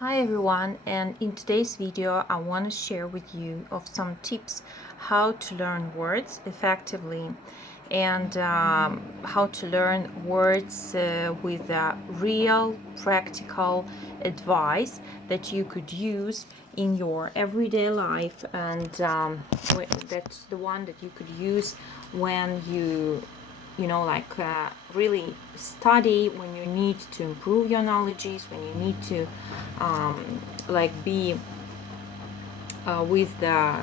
Hi everyone, and in today's video I want to share with you of some tips how to learn words effectively and how to learn words with real practical advice that you could use in your everyday life, and that's the one that you could use when you really study, when you need to improve your knowledges, when you need to be with the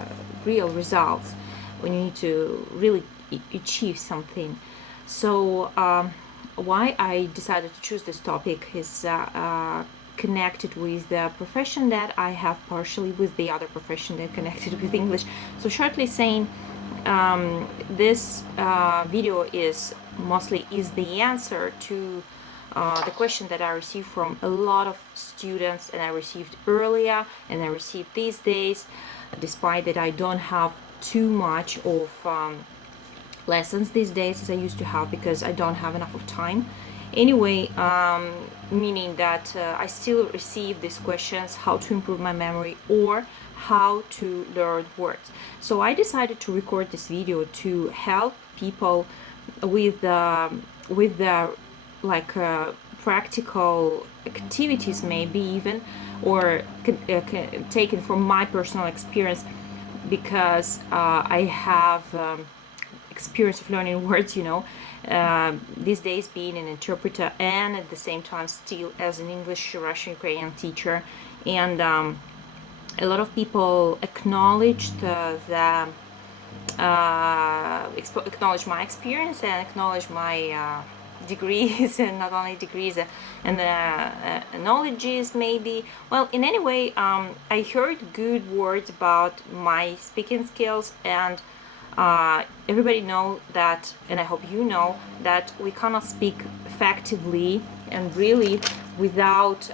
real results, when you need to really achieve something. So why I decided to choose this topic is connected with the profession that I have, partially with the other profession that connected with English. So shortly saying, this video is the answer to the question that I received from a lot of students, and I received earlier and I received these days, despite that I don't have too much of lessons these days as I used to have, because I don't have enough of time. Anyway, meaning that I still receive these questions: how to improve my memory or how to learn words. So I decided to record this video to help people with the practical activities, maybe even, or taken from my personal experience, because I have experience of learning words, these days being an interpreter and at the same time still as an English, Russian, Ukrainian teacher. And a lot of people acknowledged acknowledge my experience and acknowledge my degrees, and not only degrees, and knowledges maybe. Well, in any way, I heard good words about my speaking skills, and everybody know that, and I hope you know that we cannot speak effectively and really without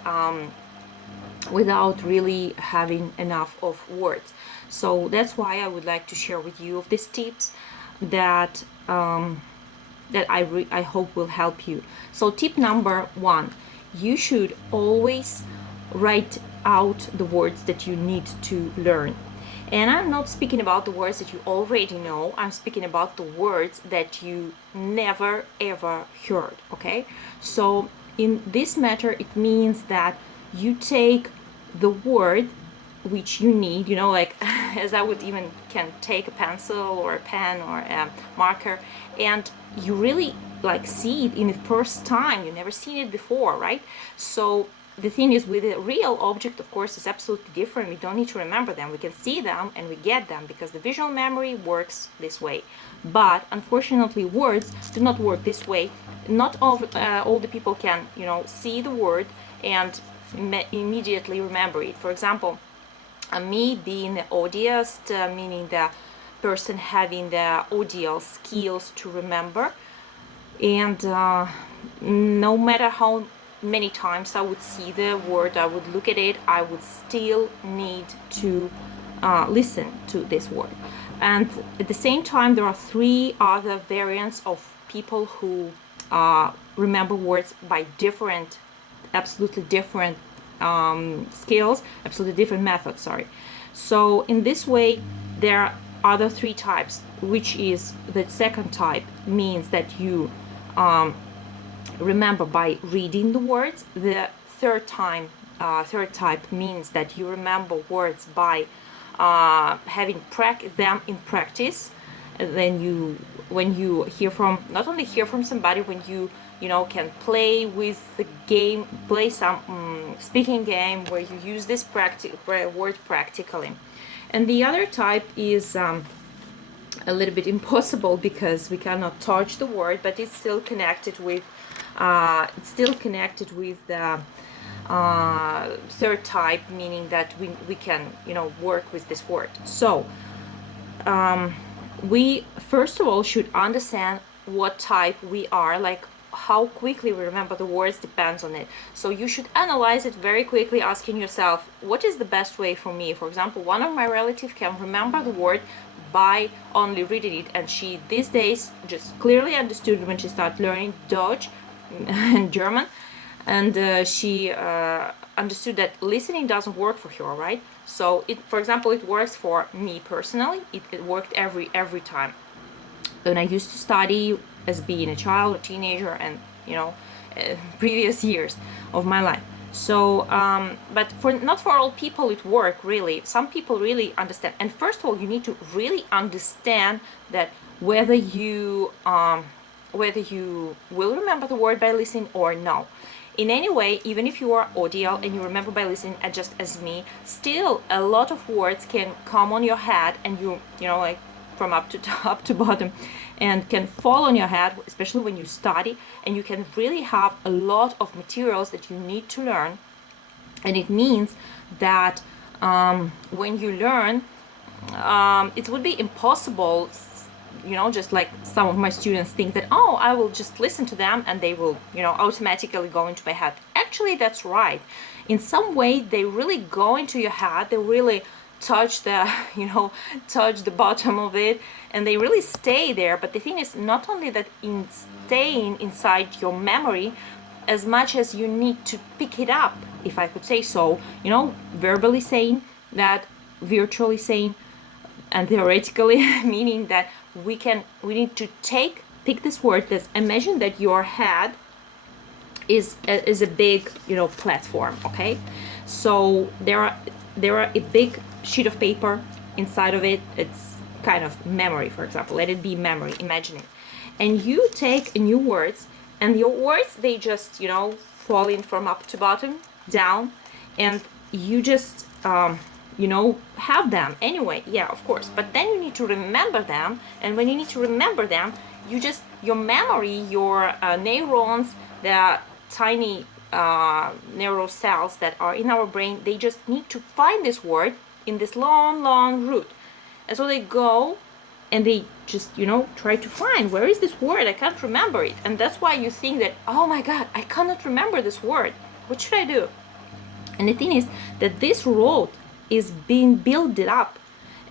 really having enough of words. So that's why I would like to share with you of these tips that I hope will help you. So tip number 1, you should always write out the words that you need to learn. And I'm not speaking about the words that you already know, I'm speaking about the words that you never ever heard, okay? So in this matter, it means that you take the word which you need, as I would even can take a pencil or a pen or a marker, and you really see it in the first time. You never seen it before, right? So the thing is, with a real object, of course, is absolutely different. We don't need to remember them. We can see them and we get them, because the visual memory works this way. But unfortunately, words do not work this way. Not all the people can, see the word and immediately remember it. For example, me being the audioist, meaning the person having the audio skills to remember, and no matter how many times I would see the word, I would look at it, I would still need to listen to this word. And at the same time, there are 3 other variants of people who remember words by absolutely different skills, absolutely different methods, So in this way, there are other 3 types, which is the second type means that you remember by reading the words. The third type means that you remember words by having them in practice. And then when you not only hear from somebody, when you can play with the game, play some speaking game where you use this word practically. And the other type is a little bit impossible, because we cannot touch the word, but it's still connected with the third type, meaning that we can work with this word. So we first of all should understand what type we are. How quickly we remember the words depends on it. So you should analyze it very quickly, asking yourself, what is the best way for me? For example, one of my relatives can remember the word by only reading it, and she these days just clearly understood when she started learning Dutch and German, and she understood that listening doesn't work for her, right? So for example, it works for me personally. It worked every time when I used to study as being a child or teenager, and previous years of my life. So but not for all people it works really. Some people really understand, and first of all you need to really understand that whether you will remember the word by listening or no. In any way, even if you are audio and you remember by listening, just as me, still a lot of words can come on your head, and you know, like from up to top to bottom, and can fall on your head, especially when you study, and you can really have a lot of materials that you need to learn. And it means that when you learn, it would be impossible, just like some of my students think that, oh, I will just listen to them and they will, automatically go into my head. Actually, that's right. In some way, they really go into your head. They really touch the, touch the bottom of it, and they really stay there. But the thing is, not only that in staying inside your memory, as much as you need to pick it up, if I could say so, verbally saying that, virtually saying, and theoretically meaning that we need to pick this word. Let's imagine that your head is a big platform, okay? So there are a big sheet of paper inside of it. It's kind of memory, for example. Let it be memory, imagine it. And you take new words, and your words, they just fall in from up to bottom down, and you just have them anyway. Yeah, of course, but then you need to remember them. And when you need to remember them, your memory, your neurons, the tiny neural cells that are in our brain, they just need to find this word in this long route. And so they go and they just try to find, where is this word? I can't remember it. And that's why you think that, oh my god, I cannot remember this word, what should I do? And the thing is that this road is being built up,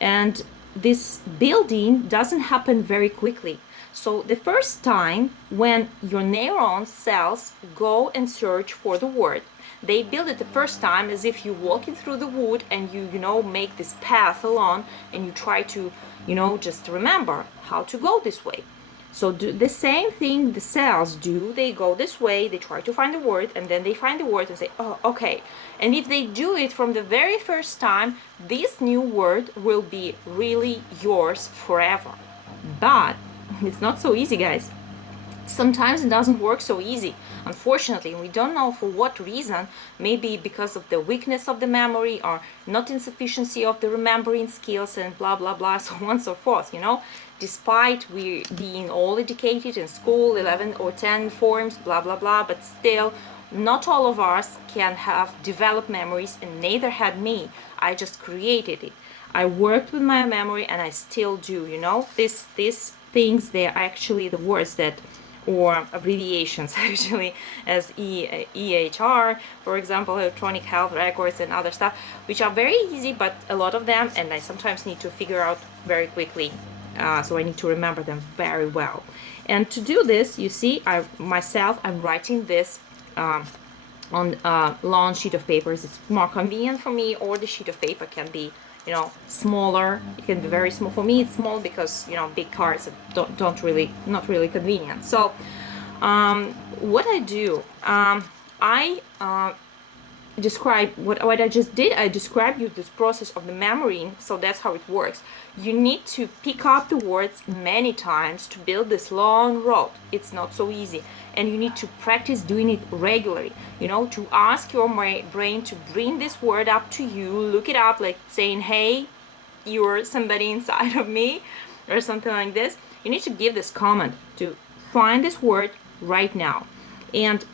and this building doesn't happen very quickly. So the first time when your neuron cells go and search for the word, they build it the first time as if you're walking through the wood, and you make this path along, and you try to just remember how to go this way. So do the same thing the cells do. They go this way, they try to find the word, and then they find the word and say, oh, okay. And if they do it from the very first time, this new word will be really yours forever. But it's not so easy, guys. Sometimes it doesn't work so easy, unfortunately. We don't know for what reason. Maybe because of the weakness of the memory, or not insufficiency of the remembering skills, and blah blah blah, so on and so forth. Despite we being all educated in school, 11 or 10 forms, blah blah blah, but still not all of us can have developed memories, and neither had me. I just created it. I worked with my memory, and I still do. These things, they're actually the words that, or abbreviations actually, as EHR, for example, electronic health records and other stuff, which are very easy, but a lot of them, and I sometimes need to figure out very quickly. So I need to remember them very well. And to do this, you see, I'm writing this on a long sheet of papers. It's more convenient for me, or the sheet of paper can be smaller. It can be very small. For me it's small because big cards not really convenient. So what I do, I describe what I just did. I described you this process of the memory. So that's how it works. You need to pick up the words many times to build this long road. It's not so easy, and you need to practice doing it regularly, to ask your brain to bring this word up to you, look it up, like saying, hey, you're somebody inside of me, or something like this. You need to give this command to find this word right now. And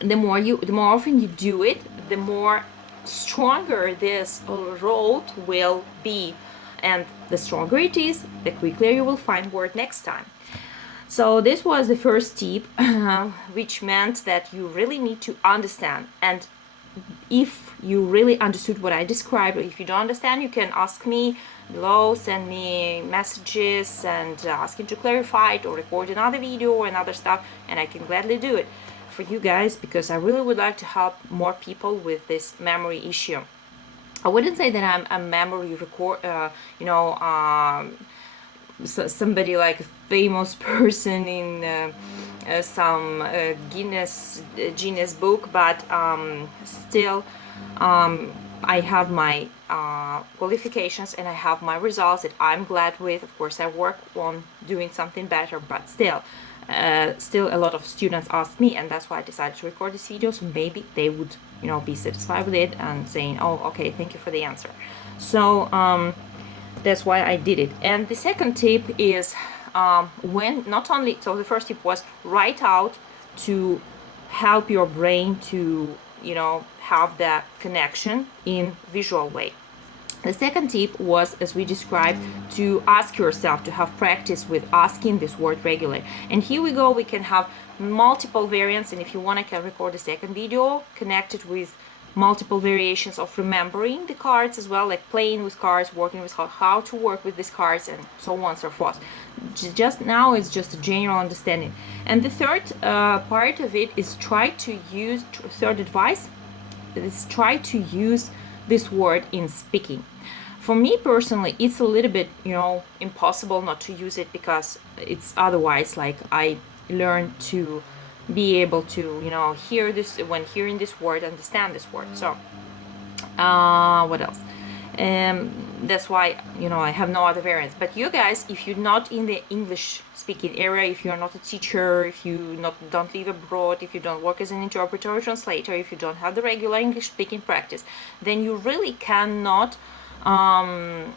the more often you do it, the more stronger this road will be, and the stronger it is, the quicker you will find word next time. So this was the first tip, which meant that you really need to understand. And if you really understood what I described, or if you don't understand, you can ask me below, send me messages and asking to clarify it, or record another video or another stuff, and I can gladly do it. for you guys because I really would like to help more people with this memory issue. I wouldn't say that I'm a memory record, somebody like a famous person in some Guinness book, but still I have my qualifications and I have my results that I'm glad with. Of course, I work on doing something better, but still a lot of students ask me, and that's why I decided to record this video, so maybe they would be satisfied with it and saying, oh, okay, thank you for the answer. So that's why I did it. And the second tip is when not only, so the first tip was write out to help your brain to have that connection in visual way. The second tip was, as we described, to ask yourself, to have practice with asking this word regularly. And here we go, we can have multiple variants, and if you want, I can record a second video connected with multiple variations of remembering the cards as well, like playing with cards, working with how to work with these cards, and so on and so forth. Just now it's just a general understanding. And the third part of it is third advice is try to use this word in speaking. For me personally, it's a little bit, impossible not to use it because it's otherwise like I learned to be able to, hear this, when hearing this word, understand this word. So, what else? That's why, I have no other variants. But you guys, if you're not in the English speaking area, if you're not a teacher, if you don't live abroad, if you don't work as an interpreter or translator, if you don't have the regular English speaking practice, then you really cannot have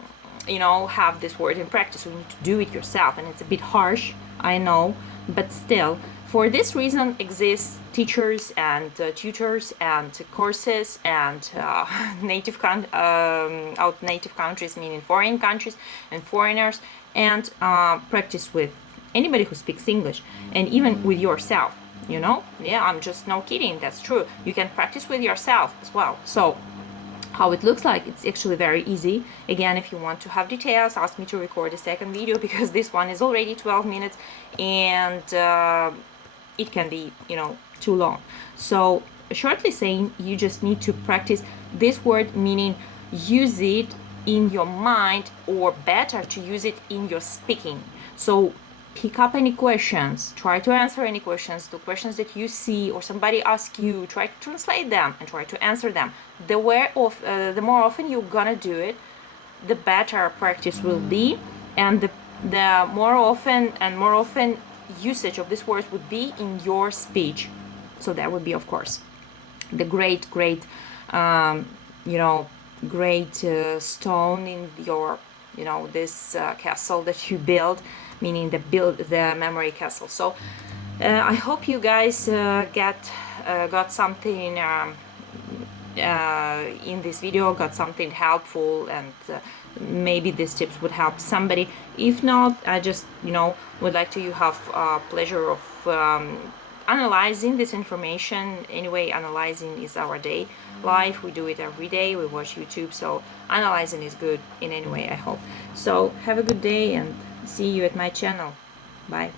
this word in practice. You need to do it yourself, and it's a bit harsh, I know, but still, for this reason exist teachers and tutors and courses and native countries, meaning foreign countries and foreigners, and practice with anybody who speaks English, and even with yourself, yeah, I'm just no kidding, that's true. You can practice with yourself as well. So how it looks like, it's actually very easy. Again, if you want to have details, ask me to record a second video because this one is already 12 minutes and it can be, too long. So shortly saying, you just need to practice this word, meaning use it in your mind, or better to use it in your speaking. So pick up any questions, try to answer any questions, the questions that you see or somebody asks you, try to translate them and try to answer them. The more often you're gonna do it, the better practice will be, and the more often usage of these words would be in your speech. So that would be, of course, the great stone in your this castle that you build, meaning the memory castle. So I hope you guys got something in this video, got something helpful, and maybe these tips would help somebody. If not, I just would like to have pleasure of analyzing this information. Anyway, analyzing is our day life. We do it every day. We watch YouTube, so analyzing is good in any way, I hope. So have a good day and see you at my channel. Bye.